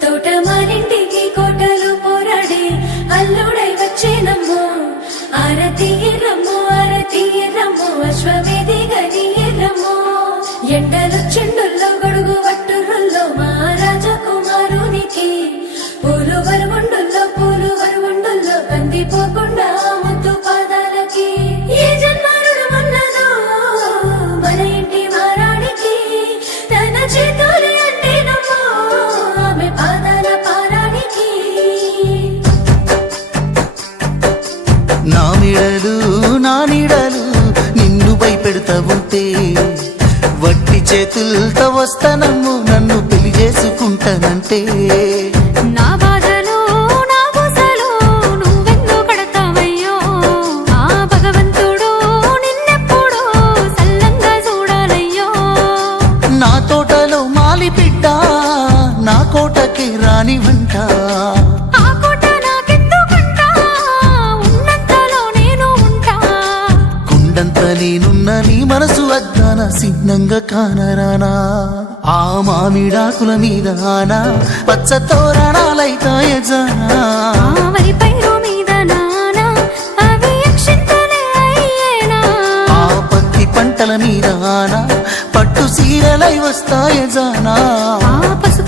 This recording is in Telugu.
తోటమాలింటికి కోటలు పోరాడే అల్లుడై వచ్చేనమ్మో ఆరతి ఎర్రమ్మో అశ్వమేధిగని ఎర్రమ్మో ఎండలు చెండుల్లో గొడుగు వట్టురుల్లో మా రాజకుమారునికి పూలు వరువుండుల్లో కందిపోకుండా ముద్దు పాదాలకి ఏ జన్మరుడు ఉన్నదో మన ఇంటి మారానికి తన చేతులే అంటేనమ్మో ఆమె పాదాల పారానికి నా మెడలు నా నీడలు నిన్ను భయపెడతా ఉంటే వట్టి చేతులతో వస్తానమ్ము నన్ను పెళ్లి చేసుకుంటానంటే నా బాధలు నా బోసలు నువ్వెందు కడతావయ్యో ఆ భగవంతుడు నిన్నెప్పుడు సల్లంగా చూడాలయ్యో నా తోటలో మాలి బిడ్డ నా కోటకి రాని వంట ఆ కోట నాకెందుకంటా ఉన్నంతలో నేను ఉంటా కొండంత నేనున్న నీ మనసు అద్దాన సిన్నంగా కానరానా ఆ మామిడాకుల మీద ఆనా పచ్చ తోరణాలైతాయ జానా ఆ వరి పైరు మీద నానా అవి అక్షింతలే అయ్యేనా ఆ పత్తి పంటల మీద ఆనా పట్టు సీరలై వస్తాయ జానా ఆ పసు